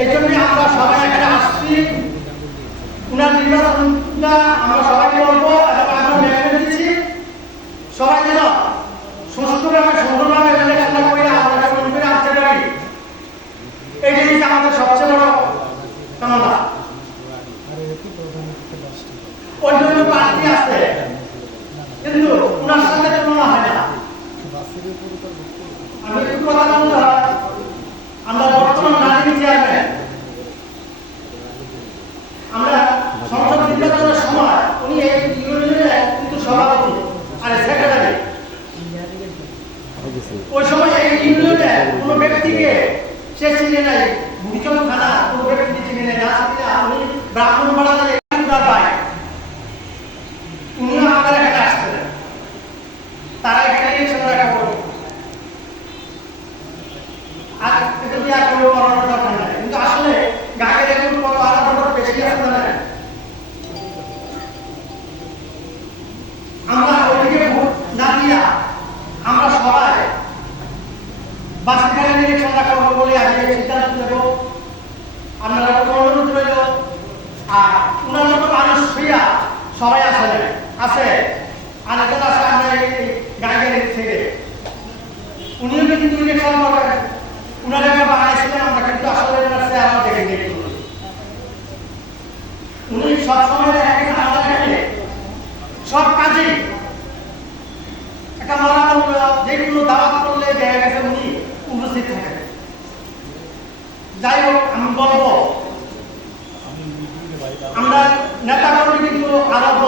এই জন্য আমরা সবাই এখানে আসছি। উনার নির্বাচনটা আমরা সবাই করব এবং আমরা মেনে দিচ্ছি সবাই যেন সুষ্ঠুভাবে সুন্দরভাবে ইলেকশনটা করে আমরা করে আনতে পারি এটাই হচ্ছে আমাদের সবচেয়ে বড় কামনা অন্য অন্য প্রার্থী আছে, কিন্তু ওনার সাথে তুলনা হয় না। আমি কথা বলতে হয় আমরা বর্তমান নারী চেয়ারম্যান আমরা সংসদ নির্বাচনের সময় উনি এই ইউনিয়নের কিন্তু সভাপতি আর সেক্রেটারি ওই সময় এই ব্যক্তিকে সে চিনে নাই, ভূমিকম্প খানা কোনো ব্যক্তি চিনে উনি ব্রাহ্মণ বাড়াতে পায় উনিও আমাদের এখানে আসছিলেন তারা এখানে ইলেকশন দেখা করবে আর এটা দিয়ে আর কোনো করানোর দরকার নাই কিন্তু আসলে গায়ের একটু কত আলাদা করে বেশি আছে জানেন আমরা ওইদিকে ভোট না দিয়া আমরা সবাই বাসিখানে এই সিদ্ধান্ত নেব আপনারা কোনো অনুরোধ রইল আর উনার মতো মানুষ হইয়া সবাই আছে আছে আর এখন আছে, আমরা এই গাড়ি থেকে উনিও কিন্তু ইলেকশন উনার বানাইছিলেন আমরা কিন্তু আসলে ওনার চেহারা দেখে দেখি উনি সবসময় দেখা সব কাজে একটা মরানো যে কোনো দাওয়াত করলে দেখা গেছে উনি উপস্থিত থাকেন যাই হোক আমি বলব আমরা নেতা কর্মী কিন্তু আরও নামটা একটু লিখে নেন। ছিল নামটি। নজরুল ভাই ছিল বুঝতে পারবেন না ওখানে আকাশ হায়দারও আছে পুরাতন হিসাবে আরও অন্যান্য লোক আছে আমরা সবাই একজন জ্ঞান আমরা একজন সবাই একজন জ্ঞান ব্যক্তি কারণ এর মধ্যে আহ, আপনি মনে করবেন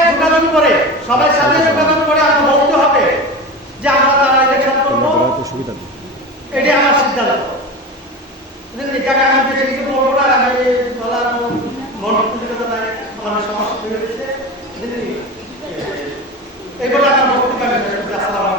যোগাযোগ করে সবার সাথে যোগাযোগ করে আমরা বলতে হবে যে আমরা তারা ইলেকশন করব সুবিধা এটাই আমার সিদ্ধান্ত বুঝলেন আমি বেশি কিছু বলব না আমি বলার মন কথা নাই আমার সমস্যা হয়ে গেছে বুঝলি আমার বক্তব্য। আসসালামু